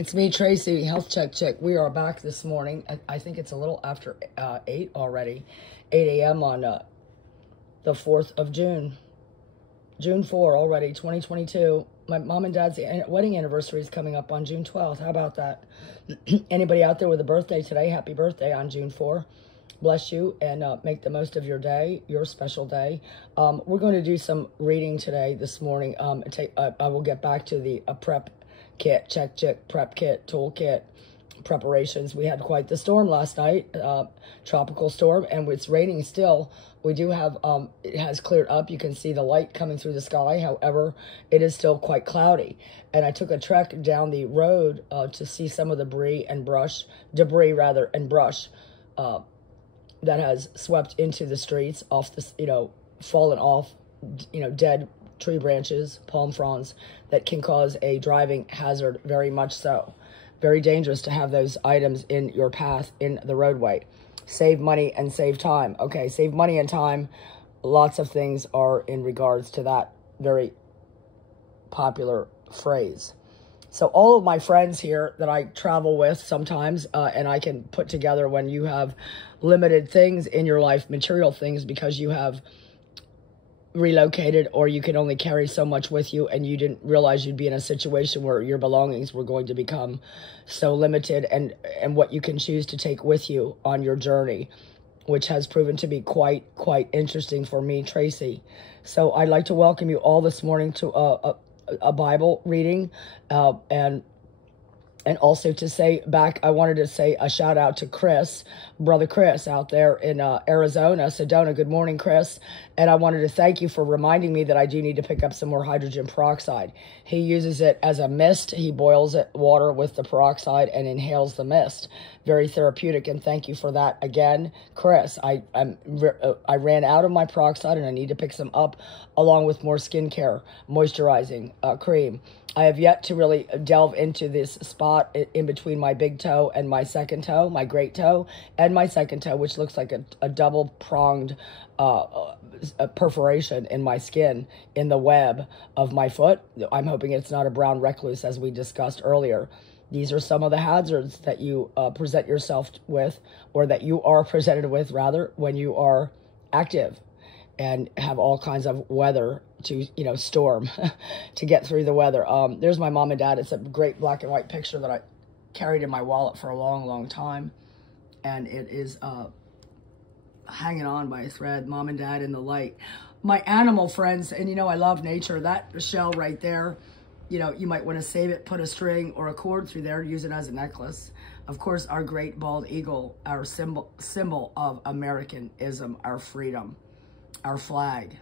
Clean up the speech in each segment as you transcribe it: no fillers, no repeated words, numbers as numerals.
It's me, Tracy, Health Check Chick. We are back this morning. I think it's a little after 8 already. 8 a.m. on the 4th of June. June 4 already, 2022. My mom and dad's wedding anniversary is coming up on June 12th. How about that? Anybody out there with a birthday today, happy birthday on June 4. Bless you and make the most of your day, your special day. We're going to do some reading today, this morning. I will get back to the prep kit, check, prep kit, tool kit, preparations. We had quite the storm last night, tropical storm, and it's raining still. We do have, it has cleared up. You can see the light coming through the sky. However, it is still quite cloudy. And I took a trek down the road to see some of the debris and brush that has swept into the streets, off the, fallen off, dead tree branches, palm fronds, that can cause a driving hazard, very much so. Very dangerous to have those items in your path in the roadway. Save money and save time. Okay, save money and time. Lots of things are in regards to that very popular phrase. So all of my friends here that I travel with sometimes, and I can put together when you have limited things in your life, material things, because you have relocated or you can only carry so much with you and you didn't realize you'd be in a situation where your belongings were going to become so limited, and what you can choose to take with you on your journey, which has proven to be quite interesting for me, Tracy. So I'd like to welcome you all this morning to a Bible reading, and also to say back, I wanted to say a shout out to Chris, brother Chris out there in Arizona, Sedona. Good morning, Chris. And I wanted to thank you for reminding me that I do need to pick up some more hydrogen peroxide. He uses it as a mist. He boils water with the peroxide and inhales the mist. Very therapeutic, and thank you for that again, Chris. I ran out of my peroxide and I need to pick some up, along with more skincare, moisturizing cream. I have yet to really delve into this spot in between my big toe and my second toe, my great toe, and my second toe, which looks like a double-pronged perforation in my skin, in the web of my foot. I'm hoping it's not a brown recluse, as we discussed earlier. These are some of the hazards that you present yourself with, or that you are presented with, rather, when you are active and have all kinds of weather to, storm to get through the weather. There's my mom and dad. It's a great black and white picture that I carried in my wallet for a long time. And it is hanging on by a thread, mom and dad in the light. My animal friends, and I love nature. That shell right there, you might want to save it, put a string or a cord through there, use it as a necklace. Of course, our great bald eagle, our symbol of Americanism, our freedom, our flag.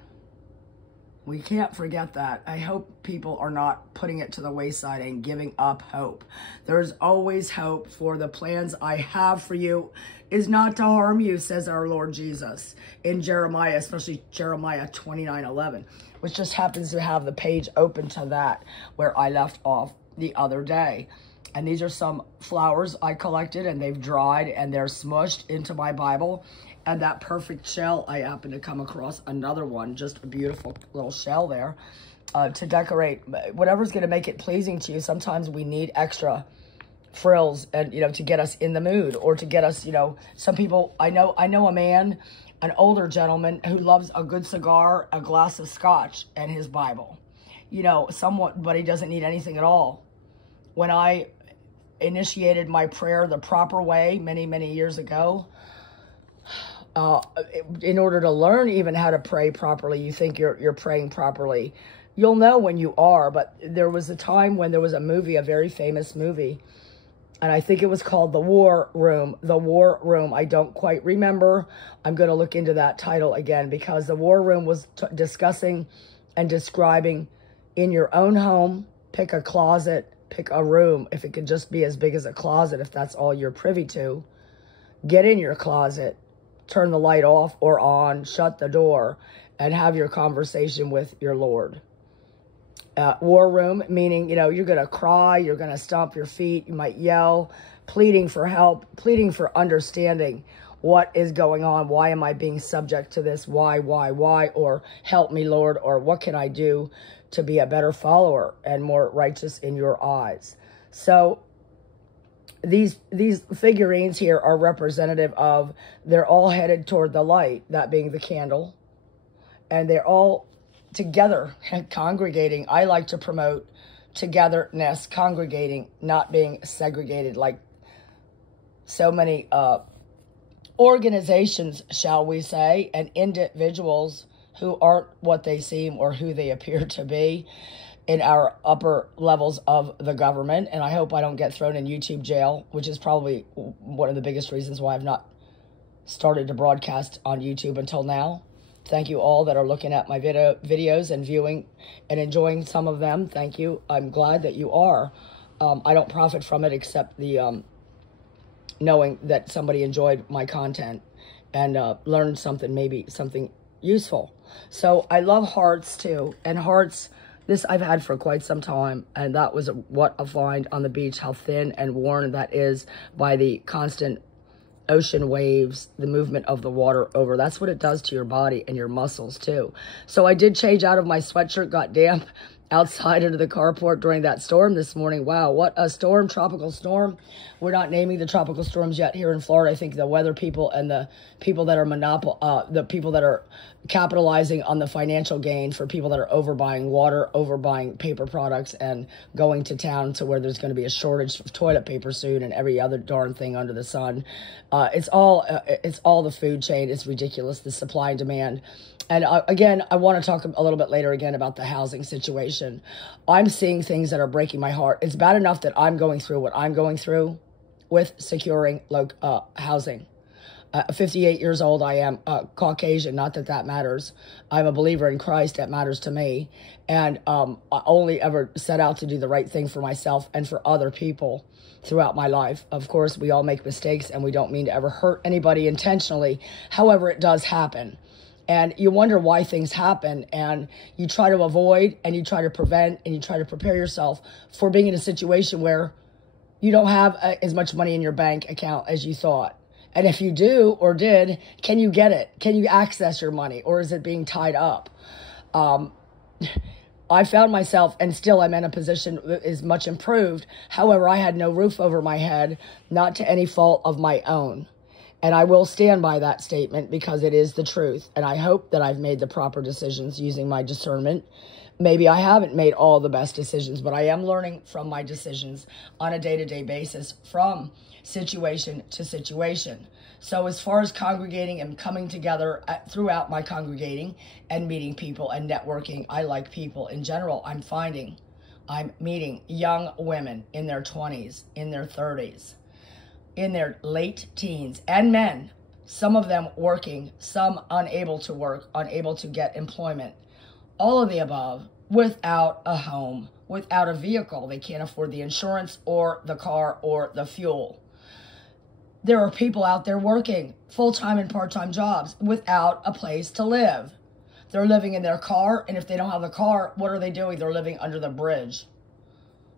We can't forget that. I hope people are not putting it to the wayside and giving up hope. There's always hope, for the plans I have for you is not to harm you, says our Lord Jesus in Jeremiah, especially Jeremiah 29:11, which just happens to have the page open to that where I left off the other day. And these are some flowers I collected, and they've dried and they're smushed into my Bible. And that perfect shell, I happened to come across another one, just a beautiful little shell there, to decorate. Whatever's going to make it pleasing to you. Sometimes we need extra frills, and to get us in the mood, or to get us, some people, I know a man, an older gentleman, who loves a good cigar, a glass of scotch, and his Bible. Somewhat, but he doesn't need anything at all. When I initiated my prayer the proper way many years ago, in order to learn even how to pray properly, you think you're praying properly. You'll know when you are, but there was a time when there was a movie, a very famous movie, and I think it was called The War Room. The War Room. I don't quite remember. I'm going to look into that title again, because The War Room was discussing and describing in your own home, pick a closet, pick a room, if it could just be as big as a closet, if that's all you're privy to. Get in your closet, turn the light off or on, shut the door, and have your conversation with your Lord. War room, meaning, you're going to cry, you're going to stomp your feet, you might yell, pleading for help, pleading for understanding. What is going on? Why am I being subject to this? Why? Or help me, Lord, or what can I do to be a better follower and more righteous in your eyes? So these figurines here are representative of, they're all headed toward the light, that being the candle, and they're all together congregating. I like to promote togetherness, congregating, not being segregated like so many organizations, shall we say, and individuals who aren't what they seem or who they appear to be in our upper levels of the government. And I hope I don't get thrown in YouTube jail, which is probably one of the biggest reasons why I've not started to broadcast on YouTube until now. Thank you all that are looking at my videos and viewing and enjoying some of them. Thank you. I'm glad that you are. I don't profit from it except the knowing that somebody enjoyed my content and learned something, maybe something useful. So I love hearts too. And hearts, this I've had for quite some time. And that was what I find on the beach, how thin and worn that is by the constant ocean waves, the movement of the water over. That's what it does to your body and your muscles too. So I did change out of my sweatshirt, got damp outside into the carport during that storm this morning. Wow, what a storm, tropical storm. We're not naming the tropical storms yet here in Florida. I think the weather people and the people that are the people that are capitalizing on the financial gain for people that are overbuying water, overbuying paper products, and going to town to where there's going to be a shortage of toilet paper soon and every other darn thing under the sun. It's all the food chain. It's ridiculous, the supply and demand. And again, I want to talk a little bit later again about the housing situation. I'm seeing things that are breaking my heart. It's bad enough that I'm going through what I'm going through with securing housing. 58 years old, I am Caucasian, not that that matters. I'm a believer in Christ, that matters to me. And I only ever set out to do the right thing for myself and for other people throughout my life. Of course, we all make mistakes and we don't mean to ever hurt anybody intentionally. However, it does happen. And you wonder why things happen, and you try to avoid, and you try to prevent, and you try to prepare yourself for being in a situation where you don't have as much money in your bank account as you thought. And if you do or did, can you get it? Can you access your money, or is it being tied up? I found myself, and still I'm in a position that is much improved. However, I had no roof over my head, not to any fault of my own. And I will stand by that statement because it is the truth. And I hope that I've made the proper decisions using my discernment. Maybe I haven't made all the best decisions, but I am learning from my decisions on a day-to-day basis from situation to situation. So as far as congregating and coming together throughout my congregating and meeting people and networking, I like people in general. I'm meeting young women in their 20s, in their 30s. In their late teens, and men, some of them working, some unable to work, unable to get employment, all of the above, without a home, without a vehicle. They can't afford the insurance or the car or the fuel. There are people out there working full-time and part-time jobs without a place to live. They're living in their car, and if they don't have a car, what are they doing? They're living under the bridge.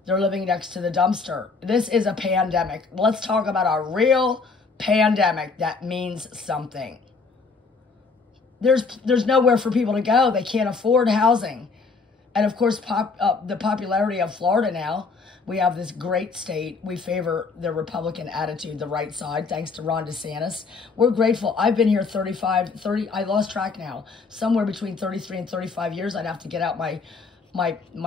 They're living next to the dumpster. This is a pandemic. Let's talk about a real pandemic that means something. There's nowhere for people to go. They can't afford housing. And of course, the popularity of Florida now, we have this great state. We favor the Republican attitude, the right side, thanks to Ron DeSantis. We're grateful. I've been here 30, I lost track now. Somewhere between 33 and 35 years, I'd have to get out my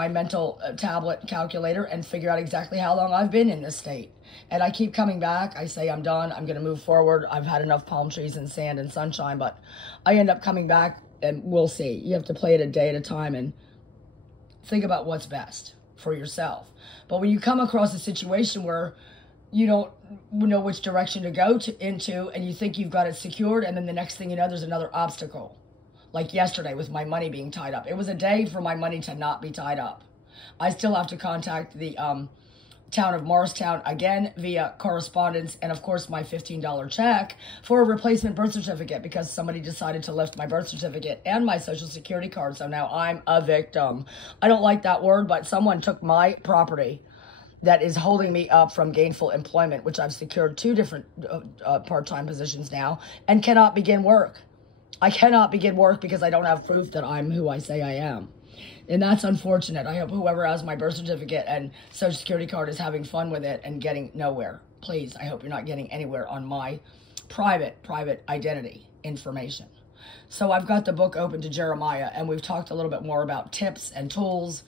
mental tablet calculator and figure out exactly how long I've been in this state. And I keep coming back. I say I'm done. I'm going to move forward. I've had enough palm trees and sand and sunshine, but I end up coming back, and we'll see. You have to play it a day at a time and think about what's best for yourself. But when you come across a situation where you don't know which direction to go into and you think you've got it secured, and then the next thing you know, there's another obstacle. Like yesterday with my money being tied up. It was a day for my money to not be tied up. I still have to contact the town of Morristown again via correspondence, and of course my $15 check for a replacement birth certificate because somebody decided to lift my birth certificate and my social security card. So now I'm a victim. I don't like that word, but someone took my property that is holding me up from gainful employment, which I've secured 2 different part-time positions now, and cannot begin work. I cannot begin work because I don't have proof that I'm who I say I am. And that's unfortunate. I hope whoever has my birth certificate and social security card is having fun with it and getting nowhere. Please, I hope you're not getting anywhere on my private identity information. So I've got the book open to Jeremiah, and we've talked a little bit more about tips and tools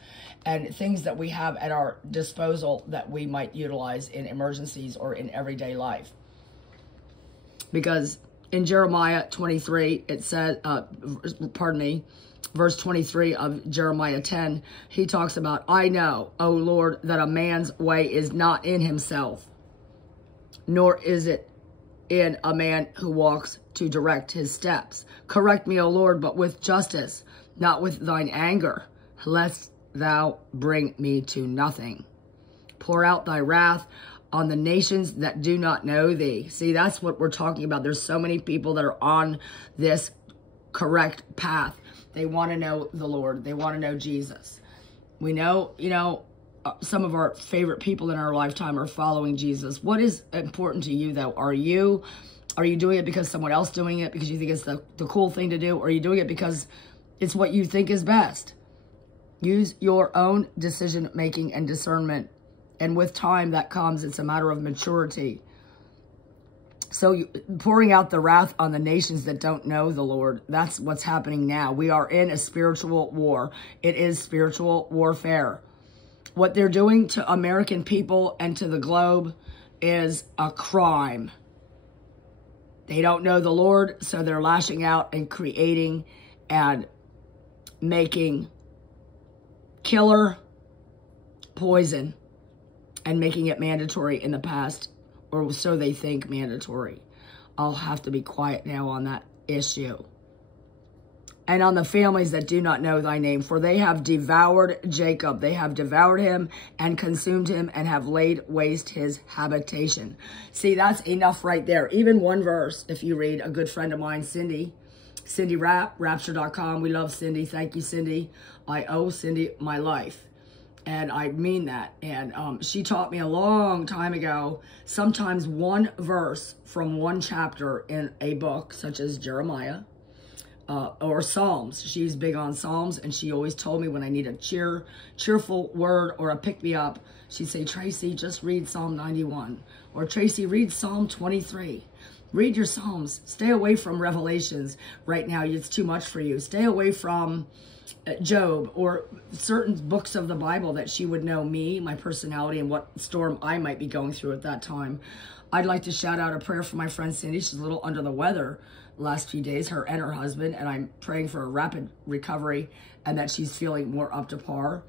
and things that we have at our disposal that we might utilize in emergencies or in everyday life. Because in Jeremiah 23, it says, verse 23 of Jeremiah 10, he talks about, I know, O Lord, that a man's way is not in himself, nor is it in a man who walks to direct his steps. Correct me, O Lord, but with justice, not with thine anger, lest thou bring me to nothing. Pour out thy wrath on the nations that do not know thee. See, that's what we're talking about. There's so many people that are on this correct path. They want to know the Lord. They want to know Jesus. We know, some of our favorite people in our lifetime are following Jesus. What is important to you, though? Are you doing it because someone else doing it, because you think it's the cool thing to do? Or are you doing it because it's what you think is best? Use your own decision-making and discernment. And with time that comes, it's a matter of maturity. So pouring out the wrath on the nations that don't know the Lord, that's what's happening now. We are in a spiritual war. It is spiritual warfare. What they're doing to American people and to the globe is a crime. They don't know the Lord, so they're lashing out and creating and making killer poison and making it mandatory in the past, or so they think mandatory. I'll have to be quiet now on that issue. And on the families that do not know thy name, for they have devoured Jacob. They have devoured him and consumed him and have laid waste his habitation. See, that's enough right there. Even one verse, if you read, a good friend of mine, Cindy Rapp, Rapture.com. We love Cindy. Thank you, Cindy. I owe Cindy my life. And I mean that. And she taught me a long time ago, sometimes one verse from one chapter in a book, such as Jeremiah, or Psalms. She's big on Psalms, and she always told me when I need a cheerful word or a pick-me-up, she'd say, Tracy, just read Psalm 91. Or Tracy, read Psalm 23. Read your Psalms. Stay away from Revelations right now. It's too much for you. Stay away from Job or certain books of the Bible that she would know me, my personality, and what storm I might be going through at that time. I'd like to shout out a prayer for my friend Cindy. She's a little under the weather the last few days, her and her husband, and I'm praying for a rapid recovery and that she's feeling more up to par.